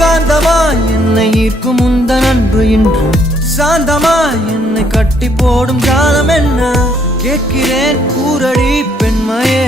காந்தமா என்னை ஈர்க்கும் முந்தன் அன்று இன்று சாந்தமா என்னை கட்டி போடும் ஜாலம் என்ன கேட்கிறேன் கூரடி பெண்மையே